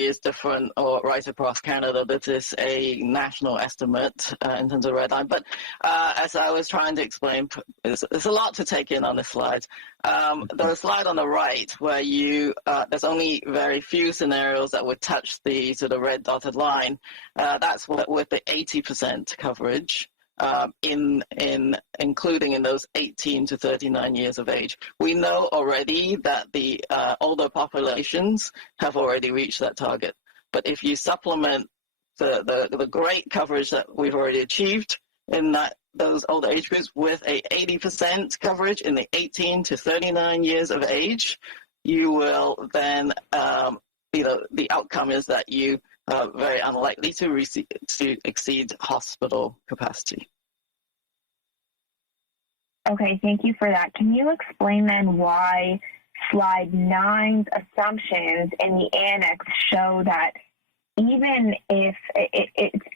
everybody is different or right across Canada. This is a national estimate in terms of red line. But as I was trying to explain, there's a lot to take in on this slide. The slide on the right where there's only very few scenarios that would touch the sort of red dotted line. That's with the 80% coverage. Including in those 18 to 39 years of age. We know already that the older populations have already reached that target. But if you supplement the great coverage that we've already achieved in those older age groups with a 80% coverage in the 18 to 39 years of age, you will then, the outcome is that you very unlikely to exceed hospital capacity. Okay, thank you for that. Can you explain then why slide 9's assumptions in the annex show that even if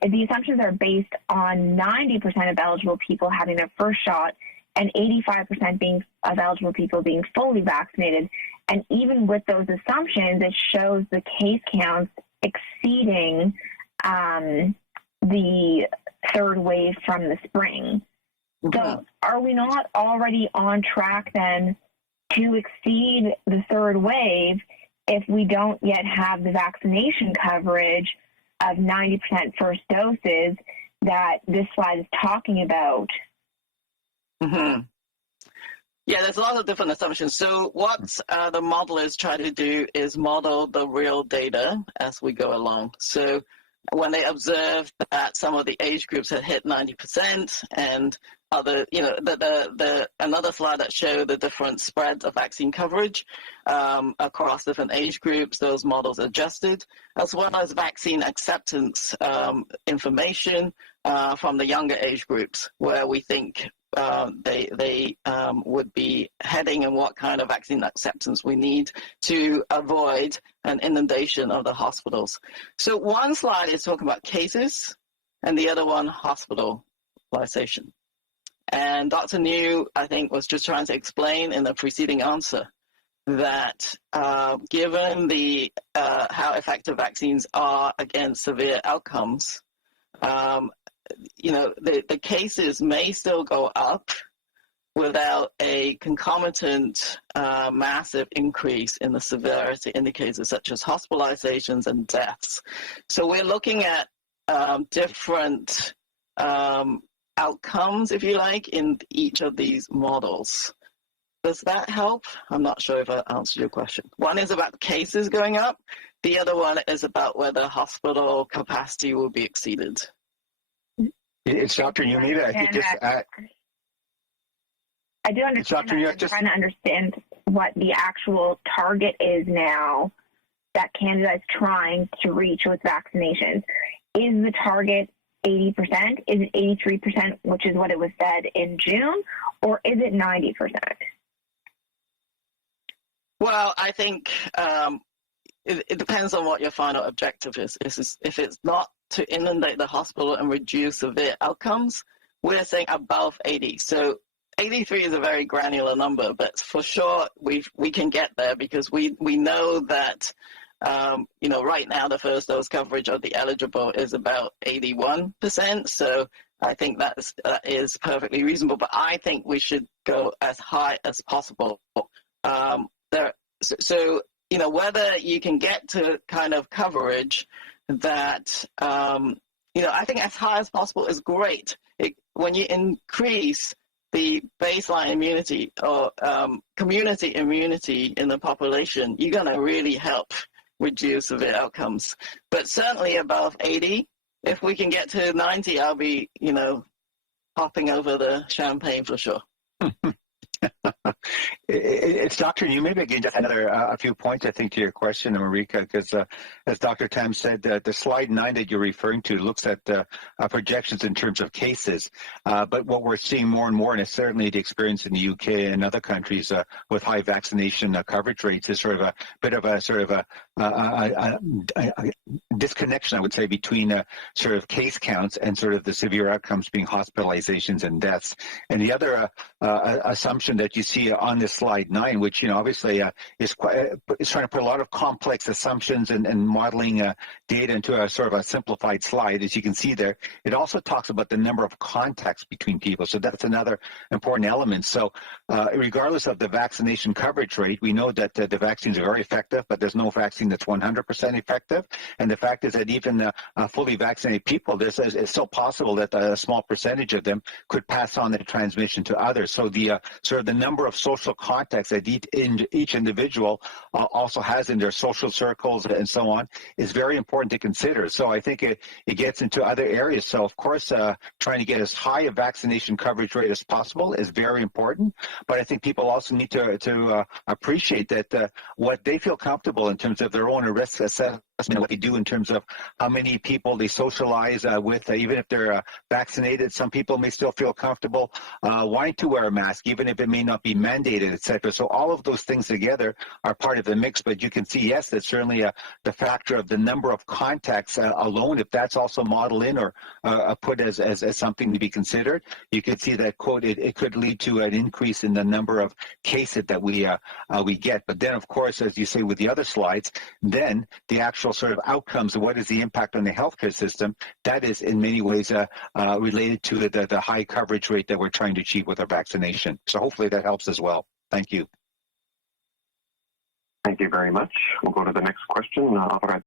the assumptions are based on 90% of eligible people having their first shot and 85% of eligible people being fully vaccinated, and even with those assumptions, it shows the case counts exceeding the third wave from the spring. So are we not already on track then to exceed the third wave if we don't yet have the vaccination coverage of 90% first doses that this slide is talking about? Mm-hmm. Yeah, there's a lot of different assumptions. So what the modelers try to do is model the real data as we go along. So when they observed that some of the age groups had hit 90% and other, another slide that showed the different spreads of vaccine coverage across different age groups, those models adjusted, as well as vaccine acceptance information from the younger age groups, where we think they would be heading and what kind of vaccine acceptance we need to avoid an inundation of the hospitals. So one slide is talking about cases and the other one hospitalization. And Dr. New, I think, was just trying to explain in the preceding answer that given the how effective vaccines are against severe outcomes, the cases may still go up without a concomitant massive increase in the severity indicators such as hospitalizations and deaths. So we're looking at different outcomes, if you like, in each of these models. Does that help? I'm not sure if I answered your question. One is about cases going up. The other one is about whether hospital capacity will be exceeded. It's Dr. New. Maybe I could just add. I do understand that. I'm trying to understand what the actual target is now that Canada is trying to reach with vaccinations. Is the target 80%? Is it 83%, which is what it was said in June, or is it 90%? Well, I think it depends on what your final objective is. If it's not to inundate the hospital and reduce severe outcomes, we're saying above 80. So 83 is a very granular number, but for sure we can get there because we know that right now the first dose coverage of the eligible is about 81%. So I think that is perfectly reasonable, but I think we should go as high as possible. Whether you can get to kind of coverage that, I think as high as possible is great. When you increase the baseline immunity or community immunity in the population, you're going to really help reduce severe outcomes. But certainly above 80, if we can get to 90, I'll be, hopping over the champagne for sure. It's Dr. New. Maybe again, just another a few points, I think, to your question, Marika, because as Dr. Tam said, the slide 9 that you're referring to looks at projections in terms of cases. But what we're seeing more and more, and it's certainly the experience in the UK and other countries with high vaccination coverage rates, is sort of a bit of a disconnection, I would say, between sort of case counts and sort of the severe outcomes being hospitalizations and deaths. And the other assumption that you see on this slide 9, which obviously is trying to put a lot of complex assumptions and modeling data into a sort of a simplified slide. As you can see there, it also talks about the number of contacts between people. So that's another important element. So regardless of the vaccination coverage rate, we know that the vaccines are very effective, but there's no vaccine that's 100% effective. And the fact is that even fully vaccinated people, it's still possible that a small percentage of them could pass on the transmission to others. So the sort of the number of social contacts that each individual also has in their social circles and so on is very important to consider. So I think it gets into other areas. So of course, trying to get as high a vaccination coverage rate as possible is very important. But I think people also need to appreciate that what they feel comfortable in terms of their own risk assessment, what they do in terms of how many people they socialize with, even if they're vaccinated. Some people may still feel comfortable wanting to wear a mask, even if it may not be mandated, etc. So all of those things together are part of the mix. But you can see, yes, that's certainly the factor of the number of contacts alone. If that's also modeled in or put as something to be considered, you could see that, quote, it could lead to an increase in the number of cases that we get. But then, of course, as you say with the other slides, then the actual sort of outcomes, what is the impact on the healthcare system, that is in many ways related to the high coverage rate that we're trying to achieve with our vaccination. So hopefully that helps as well. Thank you. Thank you very much. We'll go to the next question.